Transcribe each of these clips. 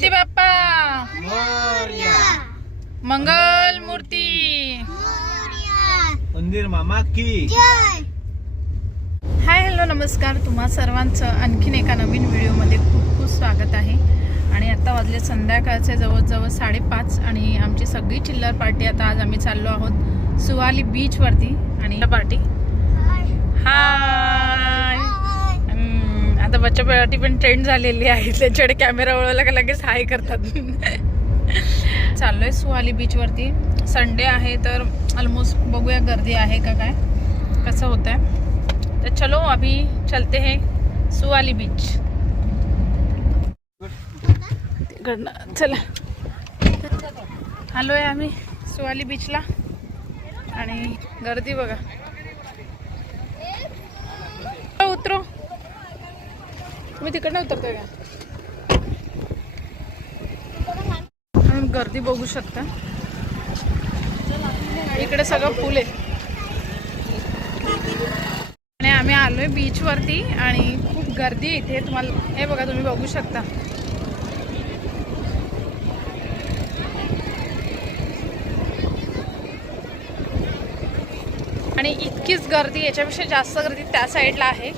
गणपती बाप्पा. मोरया. मंगल मूर्ती. मंदिर मामा की. हाय हॅलो नमस्कार. तुम्हा सर्वांचं आणखीन एका नवीन व्हिडिओमध्ये खूप खूप स्वागत आहे. आणि आता वाजले संध्याकाळचे जवळजवळ साडेपाच आणि आमची सगळी चिल्लर पार्टी आता आज आम्ही चाललो आहोत सुवाली बीचवरती आणि पार्टी. हाय. आता बच्चा पार्टी पण ट्रेंड झालेली आहे. त्यांच्याकडे कॅमेरा वळवला का लगेच हाय करतात. चाललोय सुहाली बीचवरती संडे आहे तर ऑलमोस्ट बघूया गर्दी आहे का काय. कसं होत आहे तर चलो अभी चलते हैं सुवाली बीच तिकडनं चला. आलो आहे आम्ही सुवाली बीचला आणि गर्दी बघा. तुम्ही तिकडनं उतरतोय का गर्दी बघू शकता. इकडे सगळं फुल आहे. आणि आम्ही आलोय बीचवरती आणि खूप गर्दी आहे इथे. तुम्हाला हे बघा तुम्ही बघू शकता. आणि इतकीच गर्दी याच्यापेक्षा जास्त गर्दी त्या साईडला आहे.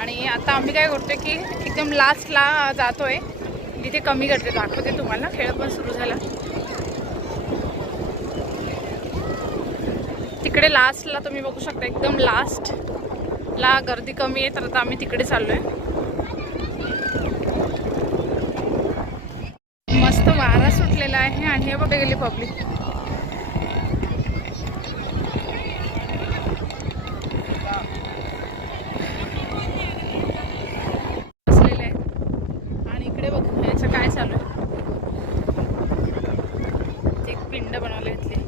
आणि आता आम्ही काय करतोय की एकदम लास्टला जातोय. तिथे कमी करते दाखवते तुम्हाला. खेळ पण सुरू झाला. तिकडे लास्टला तुम्ही बघू शकता एकदम लास्ट ला गर्दी कमी आहे तर आता आम्ही तिकडे चाललोय. मस्त वारा सुटलेला आहे आणि हे बघा गेली पब्लिक बसलेले आहेत आणि इकडे बघ याचं काय चालू आहे एक पिंड बनवले इथले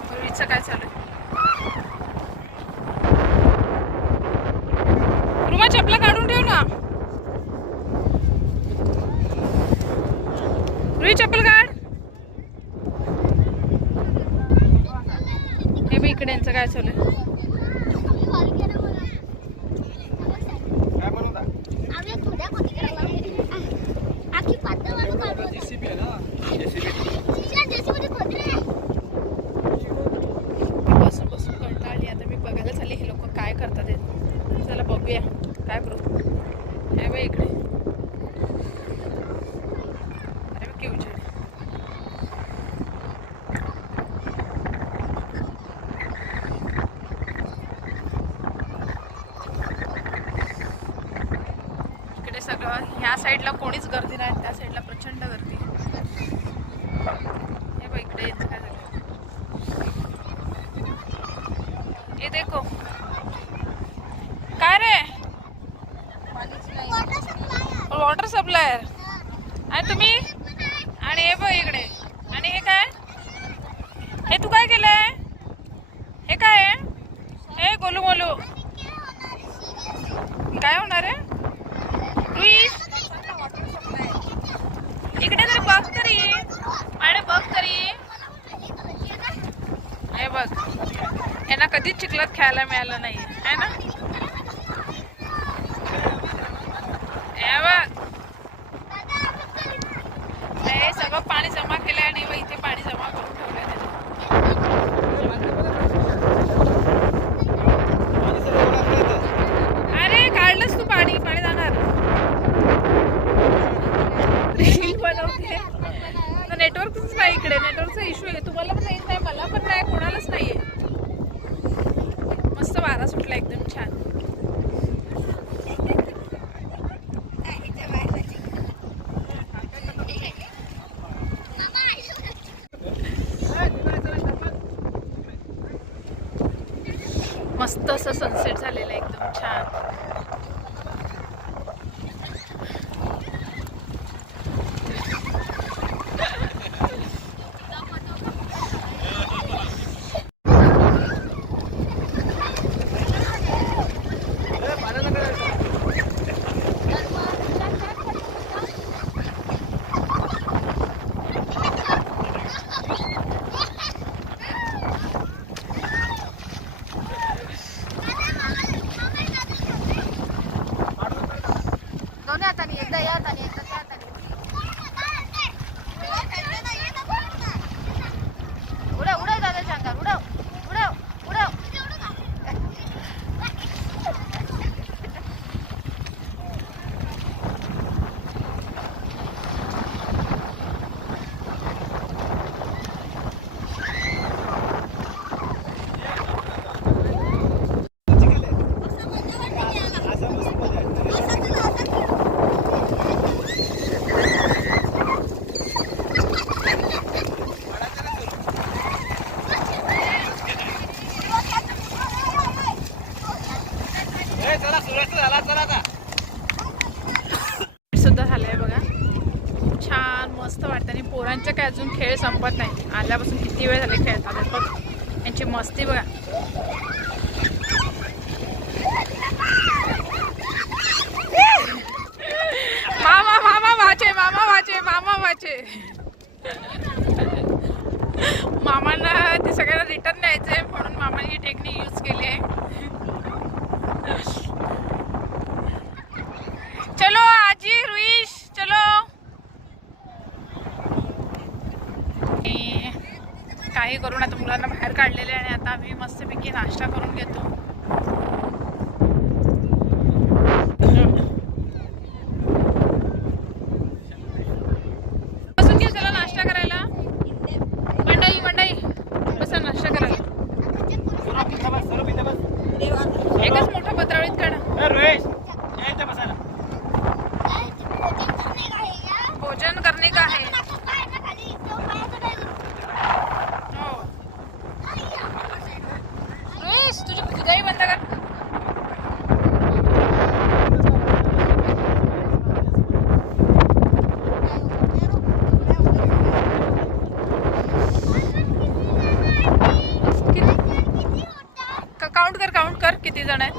पूर्वीचं काय चालू आहे रुमा चपला काढून ठेव ना रुई चप्पल काढ. हे मी इकडे यांचं काय चालू आहे काय बनवता JCB आहे ना JCB. मी बसून बसून कंटाळली आता मी बघायला चालले हे लोक काय करतात हे. चला बघूया काय करू हे बघ इकडे अरे बघ केवढी छान आहे. इकडे सगळं ह्या साईडला कोणीच गर्दी नाही त्या साईडला प्रचंड गर्दी. हे बघ इकडे यांचं काय झालं हे देखो. काय रे? वॉटर सप्लायर आणि तुम्ही? आणि हे बघ इकडे. आणि हे काय? हे तू काय केलंय? हे काय आहे? हे गोलू मोलू काय होणार आहे? रुईस इकडे तरी बघ तरी. आणि बघ तरी. हे बघ. यांना कधीच चिखलात खेळायला मिळालं नाही. है ना? हे बघ हे सगळं पाणी जमा केलंय आणि मग इथे पाणी जमा करून ठेवलंय त्याच्यात. आणि सगळं एवढं आपलं इथं. अरे काढलंच तू पाणी पाणी जाणार रील बनवते नेटवर्कच नाही इकडे नेटवर्कचा इश्यू आहे तुम्हाला पण येत नाही मला पण नाही कोणालाच नाहीये मस्त वारा सुटला एकदम छान मस्त असं सनसेट झालेलं आहे एकदम छान ए, पाण्याला काय आहे? या हाताने एकदा त्या हाताने उडव उडव दादा शंकर उडव उडव उडव ए, चला सुरक्षित झाला चला आता सुद्धा झालंय बघा. खूप छान मस्त वाटतं. आणि पोरांचा काय अजून खेळ संपत नाही आल्यापासून किती वेळ झाले खेळतात बघ. यांची मस्ती बघा. मामा मामा वाचे मामा वाचे मामा वाचे. मामांना ते सगळ्यांना रिटर्न द्यायचंय म्हणून मामाने ही टेक्निक यूज केली आहे चलो आजी रुईश चलो आणि काही करून आता मुलांना बाहेर काढलेले आहे आणि आता आम्ही मस्तपैकी नाश्ता करून घेतो बसून घे चला नाश्ता करायला मंडई मंडई बसा नाश्ता करायला सर्व इथं बस, सर्व इथं बस. एकच मोठं पत्रावळीत काढा ए, रोहेश, या इथं बसायला. भोजन करणे का आहे हो रुईश तुझी खुदाई बंद कर काउंट कर काउंट कर किती जण आहेत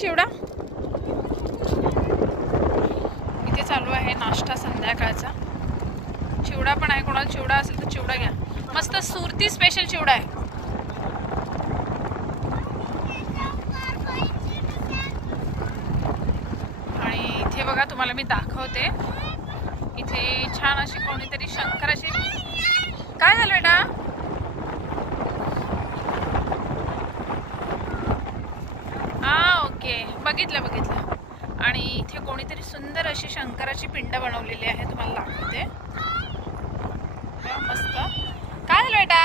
चिवडा चिवडा इथे चालू आहे नाश्ता संध्याकाळचा. चिवडा पण आहे कोणाला चिवडा असेल तर चिवडा घ्या. मस्त सुरती स्पेशल चिवडा आहे. आणि इथे बघा तुम्हाला मी दाखवते. इथे छान अशी कोणीतरी शंकराची काय झालं बेटा हा ओके बघितलं बघितलं. आणि इथे कोणीतरी सुंदर अशी शंकराची पिंड बनवलेली आहे तुम्हाला दाखवते. मस्त. काय झालं बेटा?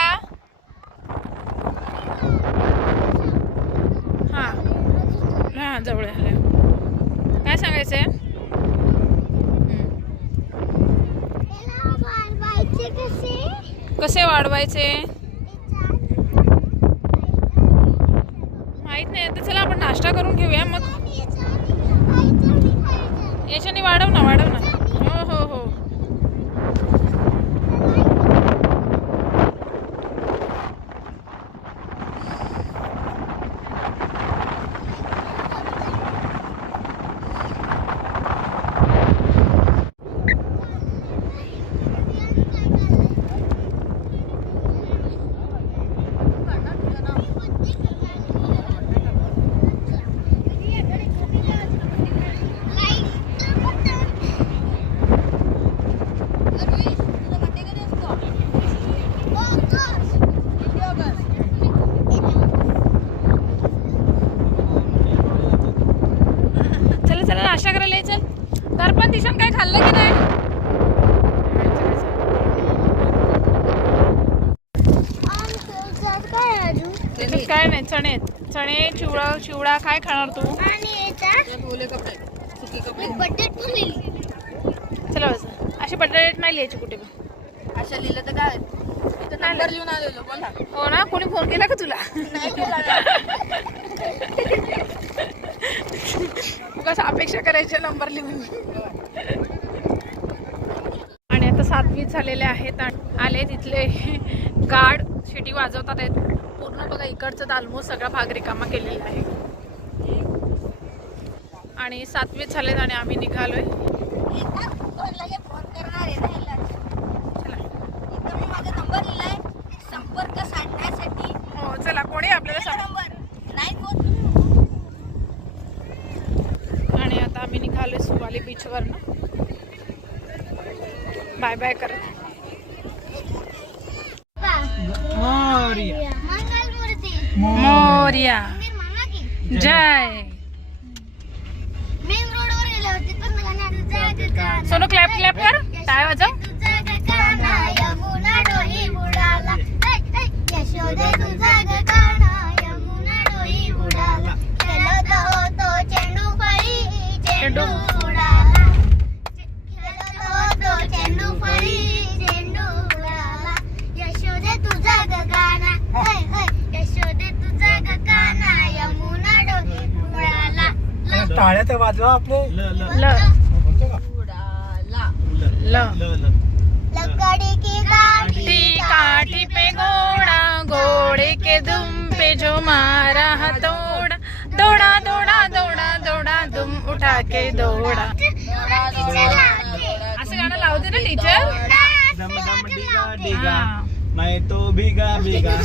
हां. हां जवळ आहे काय सांगायचंय? आहे कसे वाढवायचे? माहीत नाही. आता चला आपण नाश्ता करून घेऊया. मग याच्याने वाढव ना वाढव ना हो हो हो चला चला नाश्ता करायला ये, चल दर्पण दिशन काय खाल्लं की नाही त्याच्यात काय नाही चणे आहेत. चणे चिवडा चिवडा काय खाणार तू? चला बस. अशी बटाटे नाही लिहायची कुठे पण. अशा लिहिलं तर काय? इथं नंबर लिहून आलेलो बोला हो ना? कोणी फोन केला का तुला? नाही केला कसं अपेक्षा करायचे नंबर लिहून. आणि आता सातवी झालेले आहेत आणि आले तिथले गार्ड शिटी वाजवतात आहेत. पूर्ण बघा इकडचं दालमो सगळा भाग रिकामा केलेला आहे. आणि सातवीत झालेत आणि आम्ही निघालोय. संपर्क हो चला कोणी आपल्याला आणि आता आम्ही निघालोय सुवाली बीचवर ना बाय बाय करत मोरया. जय. सोनू क्लॅप क्लॅप कर. टाय वाजव? तुझा टाळ्या तर वाजवा आपले. ल ल. ल. बोलतो का? ल. ल ल लकड़ी की गाड़ी टी काटी पे घोड़ा घोड़े के दुम पे जो मारा हथौड़ा दौड़ा दौड़ा दौड़ा दौड़ा दुम उठा के दौड़ा. असं गाणं लावते ना टीचर डिगा डिगा. मैं तो भीगा भीगा.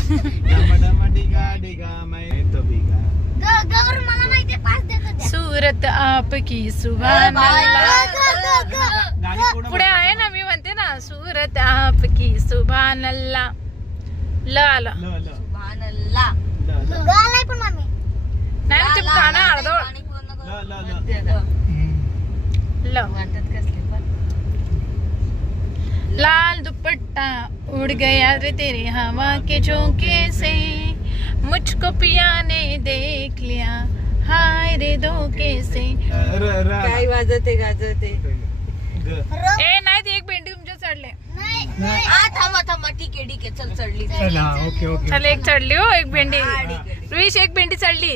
डम डम डिगा डिगा. मैं तो भीगा. सूरत आपकी सुभान पुढे आहे ना मी म्हणते ना सूरत आपकी सुभान अल्लाह ल आलं. नाही ते गाणं अर्ध ल ल ल. ल. लाल दुपट्टा उड़ गया रे तेरे हवा के झोंके से. मुझको पिया ने देख लिया। हाय रे धोखे से। काय वाजते गाजते. ग र ए नाही ते एक भेंडी तुमच्या चढले. आ थांबा थांबा. ठीक आहे ठीक आहे. चल चढली. चला ओके ओके. चल एक चढली हो एक भेंडी. रुईश एक भेंडी चढली.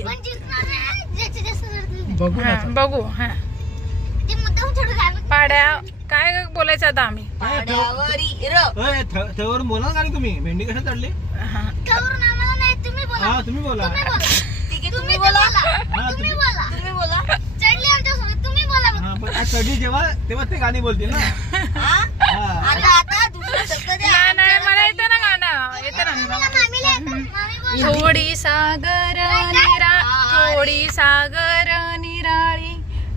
बघू हा बघू हा. पाड्या काय बोलायचं आता आम्ही? पाड्यावरी र बोला ना तुम्ही. भेंडी कशा चढली? हा. कवरून आम्हाला नाही तुम्ही बोला हा तुम्ही बोला. तुम्ही बोला. ठीक आहे तुम्ही बोला. हा तुम्ही बोला. तुम्ही बोला. चढली आमच्यासोबत तुम्ही बोला हा पण आज चढली जेव्हा तेव्हा ते गाणी बोलतील ना. हा? हा. आता आता दुसरं शब्द द्या. नाही नाही मला येतं ना गाणं. येतं ना. मला मामीला येतं. मामी बोला थोडी सागर निरा थोडी सागर निराळी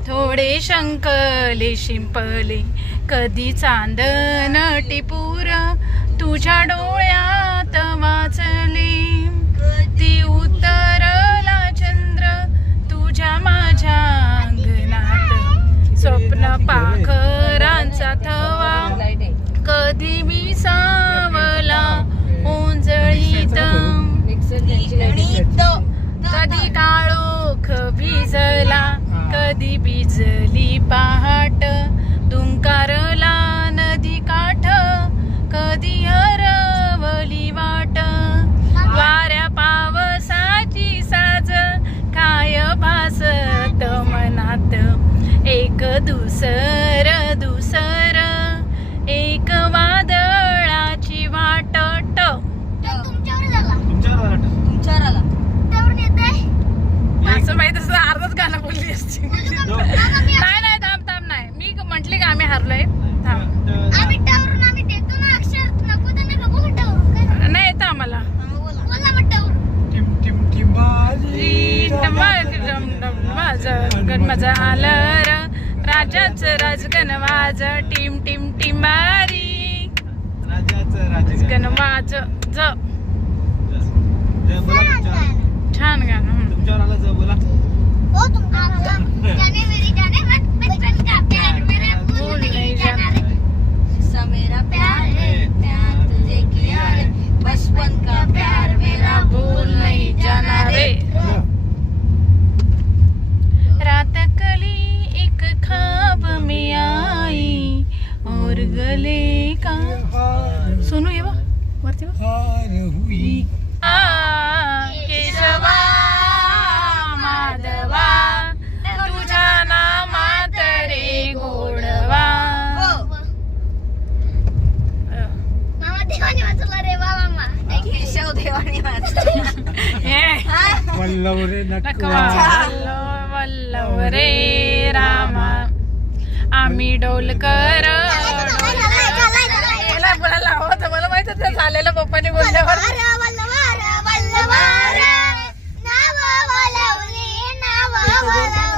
थोडे शंकले शिंपले. कधी चांदन टिपूर तुझ्या डोळ्यात मजा आलं र राजाचं राजगण वाज टीम टीम टिंबारी राजगण. वाज ज छान गाणं हं. तुमच्यावर आलं जय बोला बचपन और गले का? सोनू ये बा वरती केशवा माधवा तुझ्या नामात रे गोडवा मामा देवाने वाचला रे वा मामा. केशव देवाने वाचला हे, वल्लव रे नकवा नकवा वल्लव वल्लव रे रामा. आम्ही डोलकर हवं तर मला माहीत होतं झालेलं पप्पाने बोलल्यावर. जल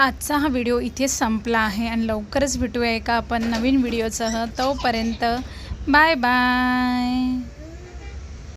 आजचा हा व्हिडिओ इथे संपला आहे आणि लवकरच भेटूया एका आपण नवीन व्हिडिओसह. तोपर्यंत बाय बाय.